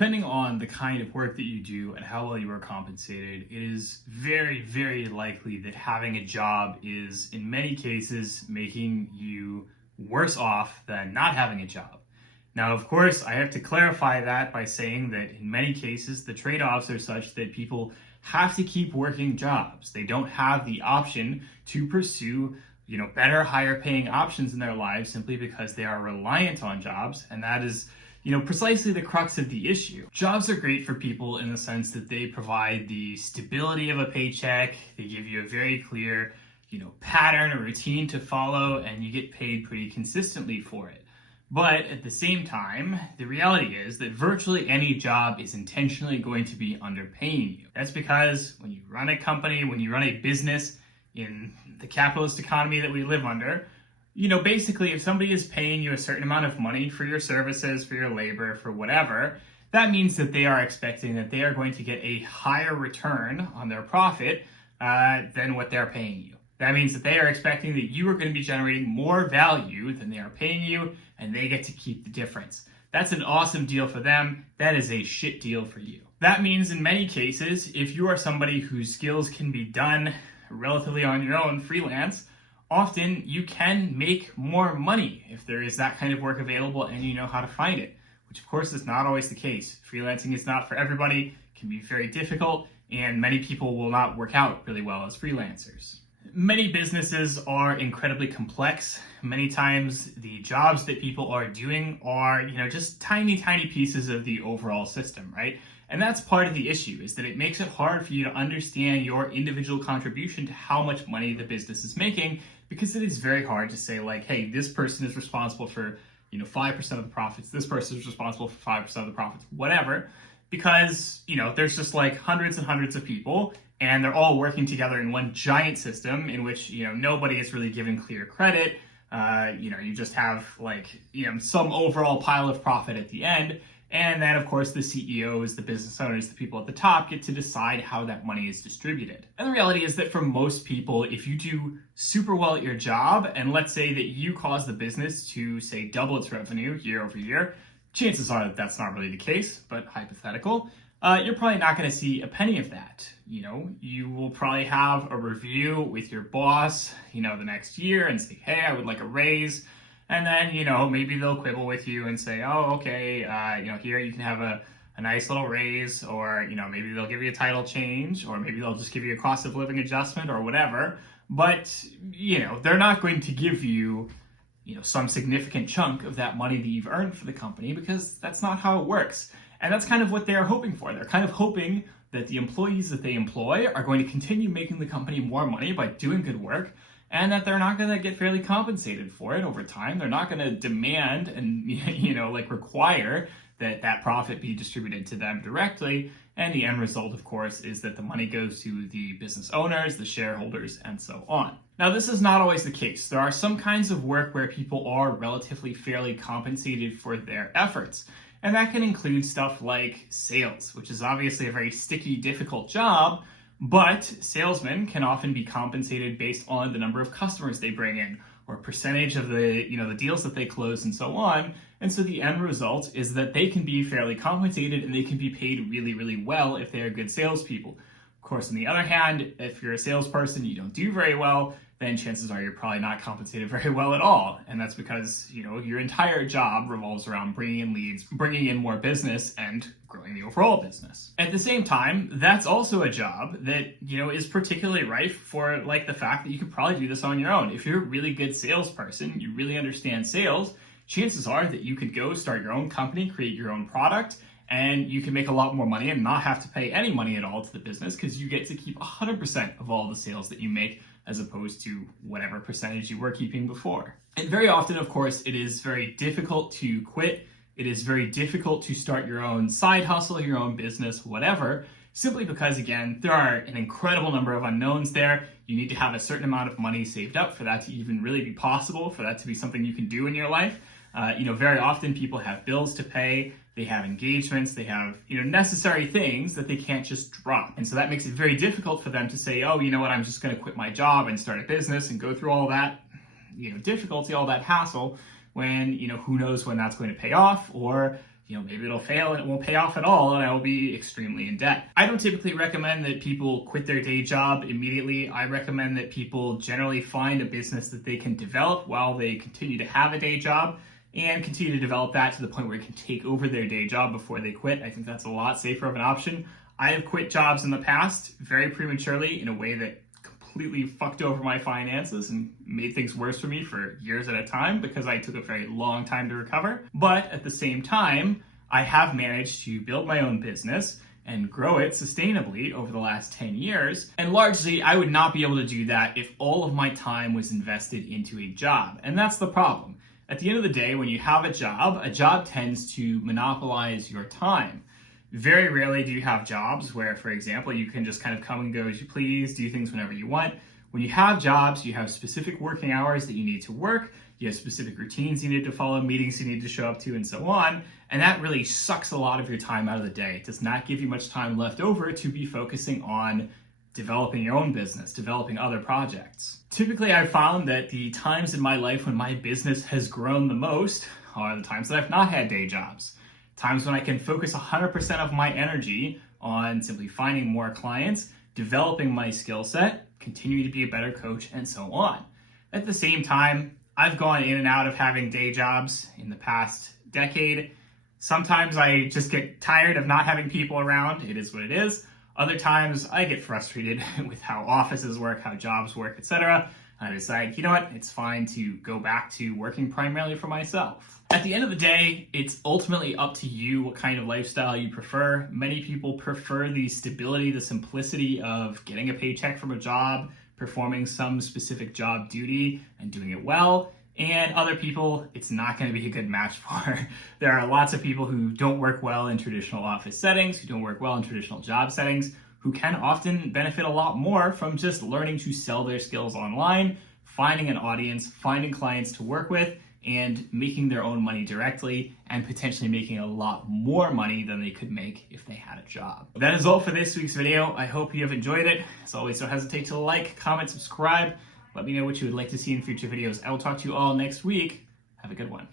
Depending on the kind of work that you do and how well you are compensated, it is very, very likely that having a job is, in many cases, making you worse off than not having a job. Now, of course, I have to clarify that by saying that in many cases, the trade-offs are such that people have to keep working jobs. They don't have the option to pursue better, higher paying options in their lives simply because they are reliant on jobs. And that is, precisely the crux of the issue. Jobs are great for people in the sense that they provide the stability of a paycheck. They give you a very clear, pattern or routine to follow, and you get paid pretty consistently for it. But at the same time, the reality is that virtually any job is intentionally going to be underpaying you. That's because when you run a company, when you run a business in the capitalist economy that we live under, basically if somebody is paying you a certain amount of money for your services, for your labor, for whatever, that means that they are expecting that they are going to get a higher return on their profit than what they're paying you. That means that they are expecting that you are going to be generating more value than they are paying you, and they get to keep the difference. That's an awesome deal for them. That is a shit deal for you. That means in many cases, if you are somebody whose skills can be done relatively on your own, freelance, often you can make more money if there is that kind of work available and you know how to find it, which of course is not always the case. Freelancing is not for everybody, can be very difficult, and many people will not work out really well as freelancers. Many businesses are incredibly complex. Many times the jobs that people are doing are, just tiny, tiny pieces of the overall system, right? And that's part of the issue, is that it makes it hard for you to understand your individual contribution to how much money the business is making, because it is very hard to say like, hey, this person is responsible for, 5% of the profits, this person is responsible for 5% of the profits, whatever, because, there's just like hundreds and hundreds of people, and they're all working together in one giant system in which, nobody is really given clear credit. You just have some overall pile of profit at the end. And then, of course, the CEOs, the business owners, the people at the top get to decide how that money is distributed. And the reality is that for most people, if you do super well at your job, and let's say that you cause the business to, say, double its revenue year over year, chances are that that's not really the case, but hypothetical, you're probably not going to see a penny of that. You will probably have a review with your boss, the next year and say, hey, I would like a raise. And then, maybe they'll quibble with you and say, oh, okay, here you can have a nice little raise, or, maybe they'll give you a title change, or maybe they'll just give you a cost of living adjustment or whatever. But, they're not going to give you, some significant chunk of that money that you've earned for the company, because that's not how it works. And that's kind of what they're hoping for. They're kind of hoping that the employees that they employ are going to continue making the company more money by doing good work, and that they're not going to get fairly compensated for it over time. They're not going to demand and, require that that profit be distributed to them directly. And the end result, of course, is that the money goes to the business owners, the shareholders, and so on. Now, this is not always the case. There are some kinds of work where people are relatively fairly compensated for their efforts. And that can include stuff like sales, which is obviously a very sticky, difficult job, but salesmen can often be compensated based on the number of customers they bring in, or percentage of the, the deals that they close and so on. And so the end result is that they can be fairly compensated and they can be paid really, really well if they are good salespeople. Of course, on the other hand, if you're a salesperson, you don't do very well, then chances are you're probably not compensated very well at all. And that's because, your entire job revolves around bringing in leads, bringing in more business, and growing the overall business. At the same time, that's also a job that, is particularly rife for the fact that you could probably do this on your own. If you're a really good salesperson, you really understand sales, chances are that you could go start your own company, create your own product, and you can make a lot more money and not have to pay any money at all to the business, because you get to keep 100% of all the sales that you make, as opposed to whatever percentage you were keeping before. And very often, of course, it is very difficult to quit. It is very difficult to start your own side hustle, your own business, whatever, simply because, again, there are an incredible number of unknowns there. You need to have a certain amount of money saved up for that to even really be possible, for that to be something you can do in your life. Very often people have bills to pay, they have engagements, they have, necessary things that they can't just drop. And so that makes it very difficult for them to say, oh, you know what, I'm just going to quit my job and start a business and go through all that, difficulty, all that hassle, when, who knows when that's going to pay off, or, maybe it'll fail and it won't pay off at all and I will be extremely in debt. I don't typically recommend that people quit their day job immediately. I recommend that people generally find a business that they can develop while they continue to have a day job and continue to develop that to the point where it can take over their day job before they quit. I think that's a lot safer of an option. I have quit jobs in the past very prematurely in a way that completely fucked over my finances and made things worse for me for years at a time because I took a very long time to recover. But at the same time, I have managed to build my own business and grow it sustainably over the last 10 years. And largely, I would not be able to do that if all of my time was invested into a job. And that's the problem. At the end of the day, when you have a job tends to monopolize your time. Very rarely do you have jobs where, for example, you can just kind of come and go as you please, do things whenever you want. When you have jobs, you have specific working hours that you need to work, you have specific routines you need to follow, meetings you need to show up to, and so on. And that really sucks a lot of your time out of the day. It does not give you much time left over to be focusing on developing your own business, developing other projects. Typically, I've found that the times in my life when my business has grown the most are the times that I've not had day jobs. Times when I can focus 100% of my energy on simply finding more clients, developing my skill set, continuing to be a better coach, and so on. At the same time, I've gone in and out of having day jobs in the past decade. Sometimes I just get tired of not having people around. It is what it is. Other times I get frustrated with how offices work, how jobs work, etc. I decide, you know what, it's fine to go back to working primarily for myself. At the end of the day, it's ultimately up to you what kind of lifestyle you prefer. Many people prefer the stability, the simplicity of getting a paycheck from a job, performing some specific job duty and doing it well. And other people, it's not going to be a good match for. There are lots of people who don't work well in traditional office settings, who don't work well in traditional job settings, who can often benefit a lot more from just learning to sell their skills online, finding an audience, finding clients to work with, and making their own money directly and potentially making a lot more money than they could make if they had a job. That is all for this week's video. I hope you have enjoyed it. As always, don't hesitate to like, comment, subscribe. Let me know what you would like to see in future videos. I will talk to you all next week. Have a good one.